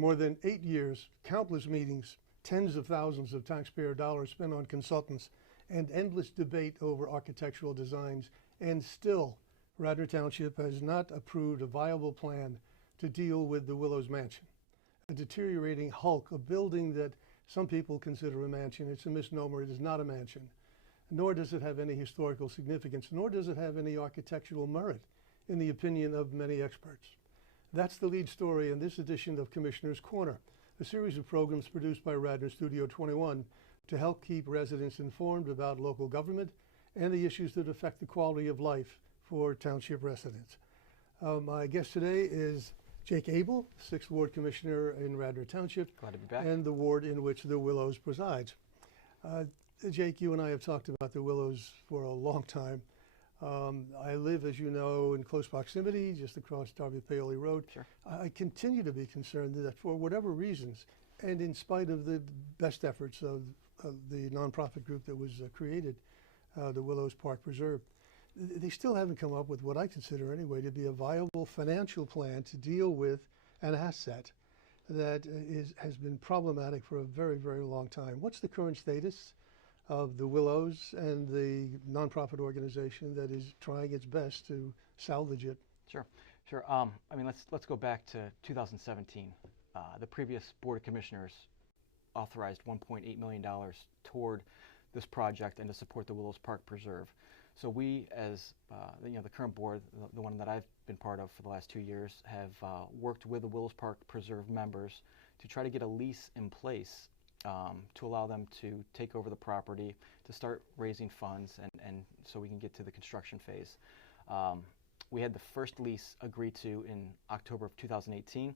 more than 8 years, countless meetings, tens of thousands of taxpayer dollars spent on consultants, and endless debate over architectural designs, and still Radnor Township has not approved a viable plan to deal with the Willows Mansion, a deteriorating hulk, a building that some people consider a mansion. It's a misnomer. It is not a mansion, nor does it have any historical significance, nor does it have any architectural merit, in the opinion of many experts. That's the lead story in this edition of Commissioner's Corner, a series of programs produced by Radnor Studio 21 to help keep residents informed about local government and the issues that affect the quality of life for township residents. My guest today is Jake Abel, 6th Ward Commissioner in Radnor Township. Glad to be back. And the ward in which the Willows presides. Jake, you and I have talked about the Willows for a long time. I live, as you know, in close proximity, just across Darby-Paoli Road. Sure. I continue to be concerned that for whatever reasons, and in spite of the best efforts of the nonprofit group that was created, the Willows Park Preserve, they still haven't come up with what I consider anyway to be a viable financial plan to deal with an asset that has been problematic for a very, very long time. What's the current status of the Willows and the nonprofit organization that is trying its best to salvage it? Sure. I mean, let's go back to 2017. The previous Board of Commissioners authorized $1.8 million toward this project and to support the Willows Park Preserve. So we, as the current board, the one that I've been part of for the last 2 years, have worked with the Willows Park Preserve members to try to get a lease in place to allow them to take over the property, to start raising funds, and so we can get to the construction phase. We had the first lease agreed to in October of 2018.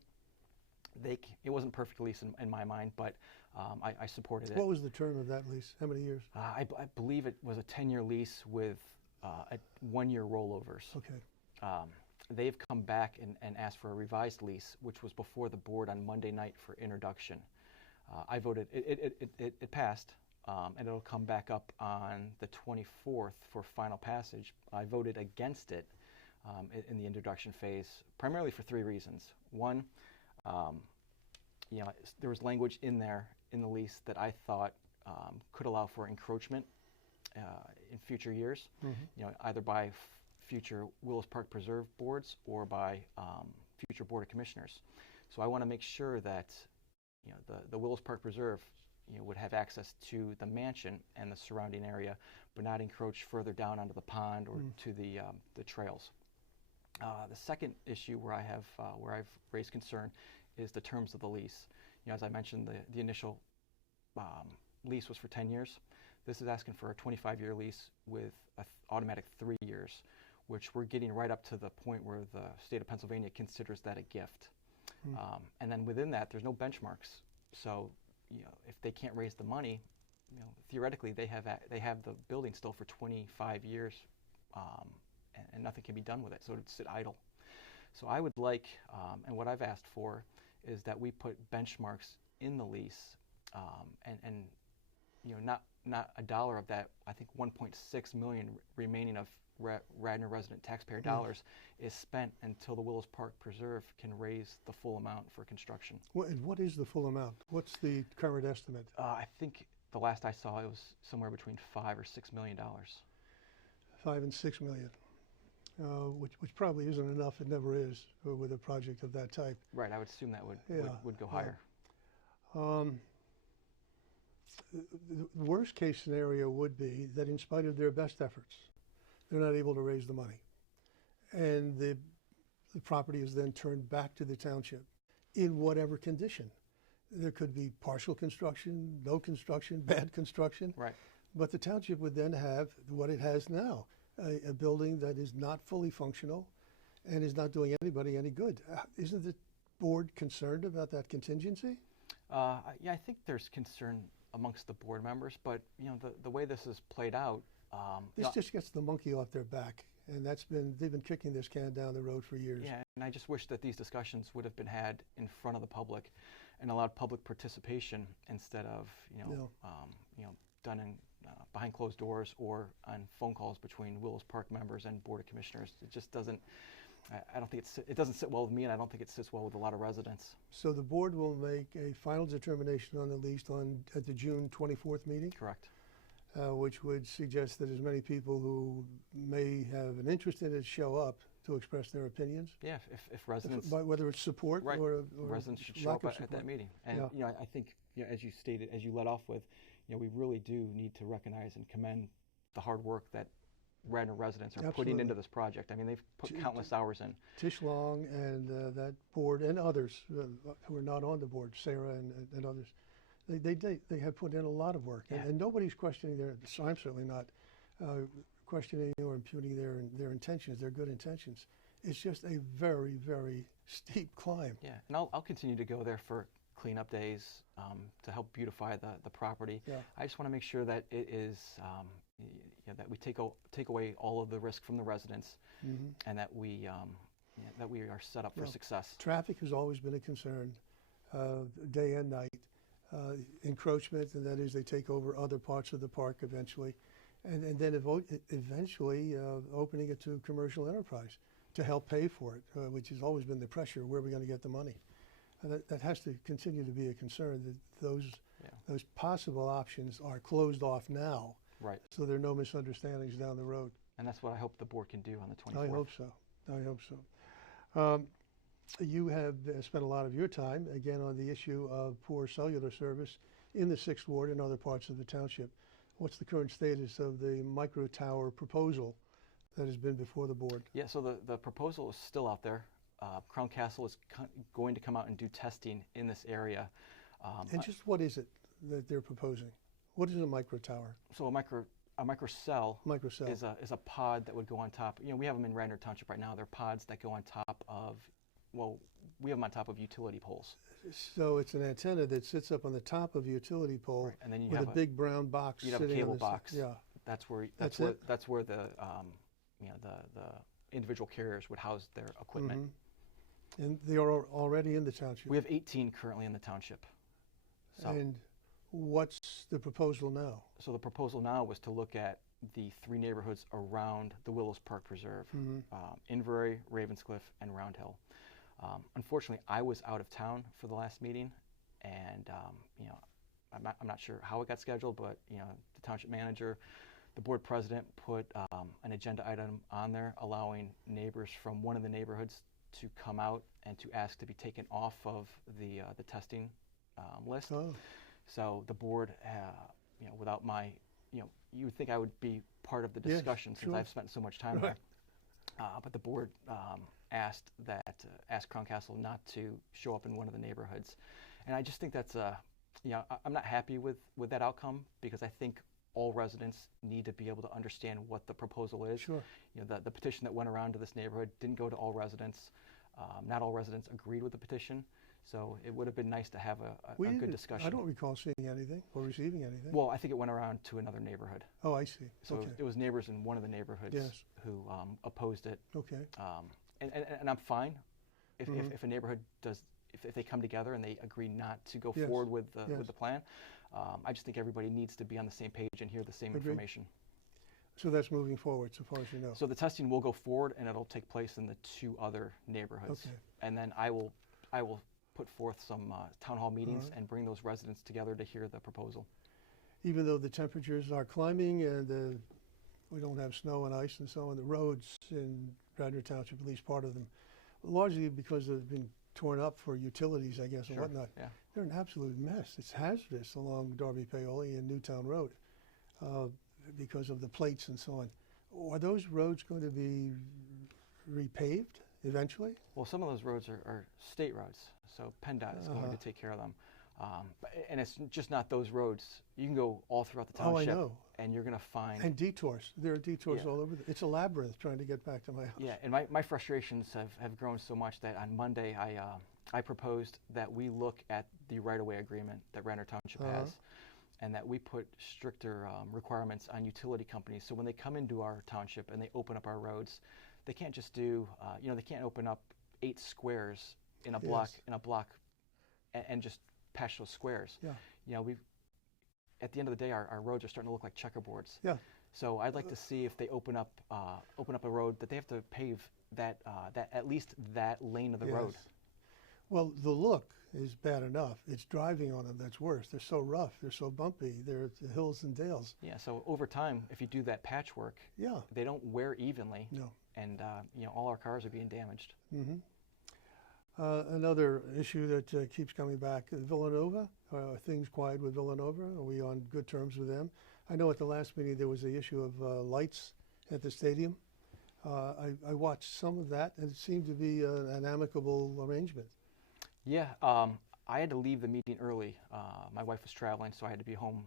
It wasn't a perfect lease in my mind, but I supported it. What was the term of that lease? How many years? I believe it was a 10-year lease with 1-year rollovers. Okay. They've come back and asked for a revised lease, which was before the board on Monday night for introduction. I voted, it passed, and it'll come back up on the 24th for final passage. I voted against it in the introduction phase, primarily for 3 reasons. One, there was language in there in the lease that I thought could allow for encroachment in future years, either by future Willows Park Preserve boards or by future Board of Commissioners. So I want to make sure that the Willows Park Preserve would have access to the mansion and the surrounding area, but not encroach further down onto the pond or to the trails. The second issue where I've raised concern is the terms of the lease. As I mentioned, the initial lease was for 10 years. This is asking for a 25-year lease with an automatic 3 years, which we're getting right up to the point where the state of Pennsylvania considers that a gift. And then within that, there's no benchmarks. So, if they can't raise the money, theoretically they have the building still for 25 years, and nothing can be done with it. So it'd sit idle. So I would like, and what I've asked for, is that we put benchmarks in the lease, and not a dollar of that. I think 1.6 million remaining of Radnor resident taxpayer dollars is spent until the Willows Park Preserve can raise the full amount for construction. What is the full amount? What's the current estimate? I think the last I saw it was somewhere between $5 or $6 million. 5 and 6 million, which probably isn't enough. It never is with a project of that type. Right. I would assume that would go higher. The worst case scenario would be that in spite of their best efforts, they're not able to raise the money. And the property is then turned back to the township in whatever condition. There could be partial construction, no construction, bad construction. Right. But the township would then have what it has now, a building that is not fully functional and is not doing anybody any good. Isn't the board concerned about that contingency? Yeah, I think there's concern amongst the board members, but the way this is played out, this just gets the monkey off their back, and they've been kicking this can down the road for years. Yeah, and I just wish that these discussions would have been had in front of the public and allowed public participation instead of done in behind closed doors or on phone calls between Willows Park members and Board of Commissioners. It just doesn't I don't think it doesn't sit well with me, and I don't think it sits well with a lot of residents. So the board will make a final determination on the lease at the June 24th meeting? Correct. Which would suggest that as many people who may have an interest in it show up to express their opinions? Yeah, if residents... whether it's support right. or residents should show up at that meeting. And I think, as you stated, as you led off with, we really do need to recognize and commend the hard work that Radnor residents are putting into this project. I mean, they've put countless hours in. Tish Long and that board and others who are not on the board, Sarah and others, they have put in a lot of work. And nobody's questioning so I'm certainly not questioning or impugning their intentions, their good intentions. It's just a very, very steep climb. Yeah, and I'll continue to go there for cleanup days to help beautify the property. Yeah. I just want to make sure that it is that we take away all of the risk from the residents, and that we are set up for success. Traffic has always been a concern, day and night. Encroachment, and that is they take over other parts of the park eventually, and then eventually opening it to commercial enterprise to help pay for it, which has always been the pressure. Where are we going to get the money? That has to continue to be a concern, that those possible options are closed off now. Right. So there are no misunderstandings down the road. And that's what I hope the board can do on the 24th. I hope so. I hope so. You have spent a lot of your time, again, on the issue of poor cellular service in the 6th Ward and other parts of the township. What's the current status of the micro tower proposal that has been before the board? Yeah, so the proposal is still out there. Crown Castle is going to come out and do testing in this area. And just what is it that they're proposing? What is a micro tower? So a microcell is a pod that would go on top. We have them in Radnor Township right now. They're pods that go on top of, we have them on top of utility poles. So it's an antenna that sits up on the top of a utility pole, right. And then you with have a big brown box. You have a cable box. Yeah. That's where the individual carriers would house their equipment. And they are already in the township. We have 18 currently in the township. So, and what's the proposal now? So the proposal now was to look at the 3 neighborhoods around the Willows Park Preserve, Inverary, Ravenscliff, and Round Hill. Unfortunately, I was out of town for the last meeting, and I'm not sure how it got scheduled, but the township manager, the board president put an agenda item on there allowing neighbors from one of the neighborhoods to come out and to ask to be taken off of the testing list. Oh. So the board, without my, you would think I would be part of the discussion since I've spent so much time there. But the board asked Crown Castle not to show up in one of the neighborhoods, and I just think that's I'm not happy with that outcome, because I think all residents need to be able to understand what the proposal is. Sure. The petition that went around to this neighborhood didn't go to all residents. Not all residents agreed with the petition. So it would have been nice to have a good discussion. I don't recall seeing anything or receiving anything. Well, I think it went around to another neighborhood. Oh, I see. So it was neighbors in one of the neighborhoods who opposed it. Okay. And I'm fine if a neighborhood if they come together and they agree not to go forward with the plan. I just think everybody needs to be on the same page and hear the same information. So that's moving forward, so far as you know. So the testing will go forward, and it'll take place in the 2 other neighborhoods. Okay. And then I will put forth some town hall meetings and bring those residents together to hear the proposal. Even though the temperatures are climbing and we don't have snow and ice and so on, the roads in Radnor Township, at least part of them, largely because they've been torn up for utilities, I guess, and whatnot. Yeah. They're an absolute mess. It's hazardous along Darby Paoli and Newtown Road because of the plates and so on. Are those roads going to be repaved eventually? Well, some of those roads are state roads, so PennDOT is going to take care of them. And it's just not those roads. You can go all throughout the township, I know. And you're going to find... And detours. There are detours all over. It's a labyrinth trying to get back to my house. Yeah, and my frustrations have grown so much that on Monday I proposed that we look at the right-of-way agreement that Radnor Township has, and that we put stricter requirements on utility companies. So when they come into our township and they open up our roads, they can't just do, they can't open up 8 squares in a block and just patch those squares. Yeah. at the end of the day, our roads are starting to look like checkerboards. Yeah. So I'd like to see if they open up a road that they have to pave that at least that lane of the road. Well, the look is bad enough. It's driving on them that's worse. They're so rough. They're so bumpy. They're the hills and dales. Yeah. So over time, if you do that patchwork, they don't wear evenly. No. And all our cars are being damaged. Mm-hmm. Another issue that keeps coming back, Villanova. Are things quiet with Villanova? Are we on good terms with them? I know at the last meeting there was the issue of lights at the stadium. I watched some of that, and it seemed to be an amicable arrangement. Yeah, I had to leave the meeting early. My wife was traveling, so I had to be home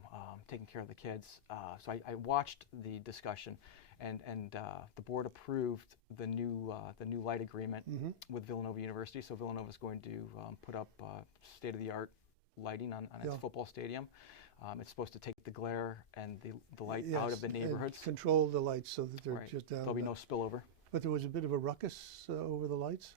taking care of the kids. So I watched the discussion, and the board approved the new light agreement with Villanova University. So Villanova is going to put up state-of-the-art lighting on its football stadium. It's supposed to take the glare and the light out of the neighborhoods. And control the lights so that they're just down. There'll be no spillover. But there was a bit of a ruckus over the lights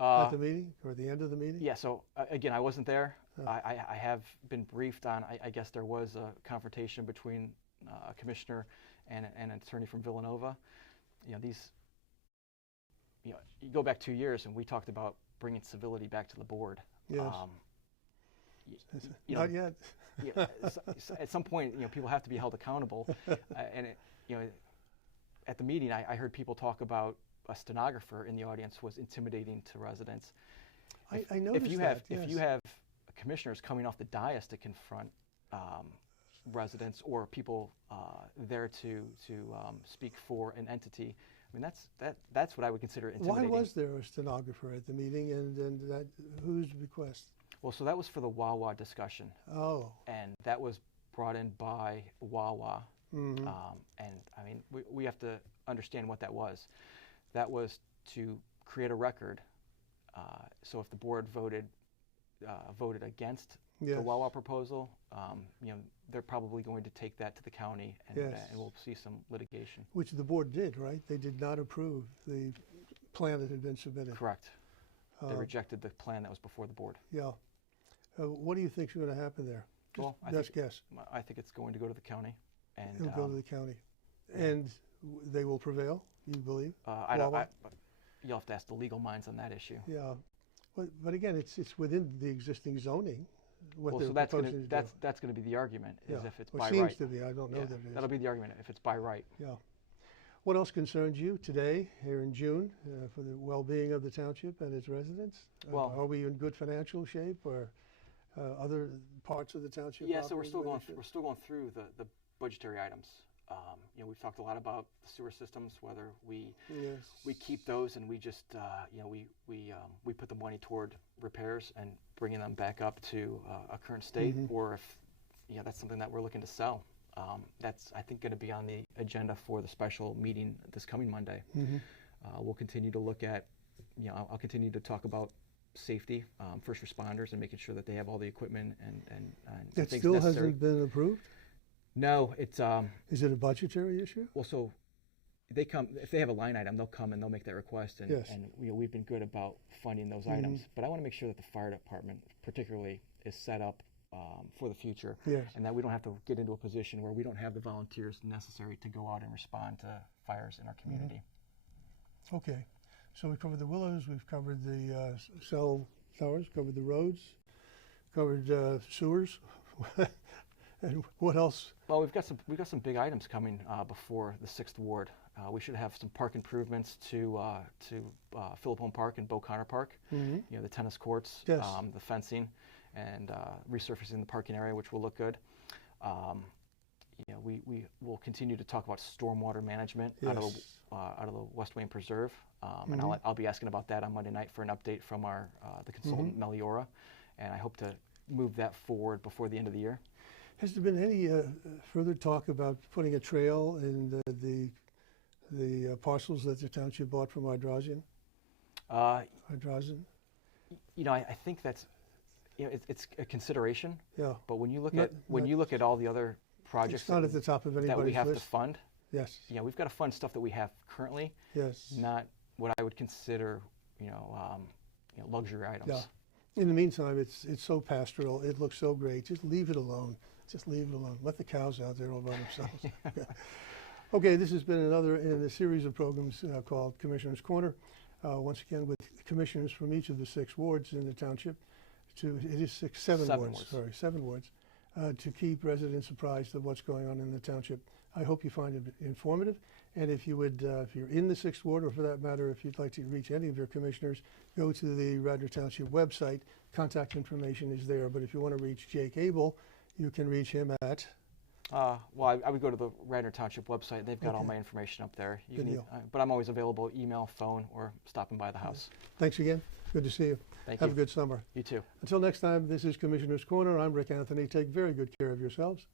at the meeting, or at the end of the meeting? Yeah, so again, I wasn't there. I have been briefed on, I guess there was a confrontation between a commissioner and an attorney from Villanova. You go back 2 years and we talked about bringing civility back to the board. Yes. Not yet. At some point, people have to be held accountable. At the meeting, I heard people talk about a stenographer in the audience was intimidating to residents. I noticed if you have commissioners coming off the dais to confront residents or people there to speak for an entity, I mean that's what I would consider intimidating. Why was there a stenographer at the meeting, and that whose request? Well, so that was for the Wawa discussion. Oh. And that was brought in by Wawa. Mm-hmm. And I mean, we have to understand what that was. That was to create a record. So if the board voted against the Wawa proposal, they're probably going to take that to the county, and we'll see some litigation. Which the board did, right? They did not approve the plan that had been submitted. Correct. They rejected the plan that was before the board. Yeah. What do you think is going to happen there? Well, best guess. I think it's going to go to the county. And it'll go to the county. And they will prevail, you believe? You'll have to ask the legal minds on that issue. Yeah. But again, it's within the existing zoning. So that's going to be the argument, is if it's by right. It seems to be. I don't know that it is. That'll be the argument, if it's by right. Yeah. What else concerns you today, here in June, for the well-being of the township and its residents? Are we in good financial shape, or other parts of the township? Yeah, so we're still going through the budgetary items. We've talked a lot about the sewer systems, whether we keep those and we just we put the money toward repairs and bringing them back up to a current state, or if that's something that we're looking to sell. That's, I think, going to be on the agenda for the special meeting this coming Monday. We'll continue to look at, I'll continue to talk about safety, first responders, and making sure that they have all the equipment and it things still necessary. Hasn't been approved? No, it's. Is it a budgetary issue? Well, so they come, if they have a line item, they'll come and they'll make that request, and we've been good about funding those items. But I want to make sure that the fire department, particularly, is set up for the future, and that we don't have to get into a position where we don't have the volunteers necessary to go out and respond to fires in our community. Okay, so we covered the willows, we've covered the cell towers, covered the roads, covered sewers. And what else? Well, we've got some big items coming before the 6th Ward. We should have some park improvements to Philip Home Park and Beau Connor Park. The tennis courts, the fencing, and resurfacing the parking area, which will look good. We will continue to talk about stormwater management out of the West Wayne Preserve, and I'll be asking about that on Monday night for an update from the consultant Meliora, and I hope to move that forward before the end of the year. Has there been any further talk about putting a trail in the parcels that the township bought from Hydrogen? I think that's, it's a consideration. Yeah. But when you look at all the other projects, it's not at the top of anybody's that we have list. To fund. Yes. We've got to fund stuff that we have currently. Yes. Not what I would consider, luxury items. Yeah. In the meantime, it's so pastoral. It looks so great. Just leave it alone. Just leave it alone. Let the cows out there all by themselves. Okay, this has been another in a series of programs called Commissioner's Corner. Once again, with commissioners from each of the 6 wards in the township. It is seven wards. Sorry, 7 wards. To keep residents apprised of what's going on in the township. I hope you find it informative. And if you would, if you're in the 6th ward, or for that matter, if you'd like to reach any of your commissioners, go to the Radnor Township website. Contact information is there. But if you want to reach Jake Abel, you can reach him at. Well, I would go to the Radnor Township website. They've got all my information up there. Good deal. But I'm always available, email, phone, or stopping by the house. Thanks again. Good to see you. Thank you. Have a good summer. You too. Until next time, this is Commissioner's Corner. I'm Rick Anthony. Take very good care of yourselves.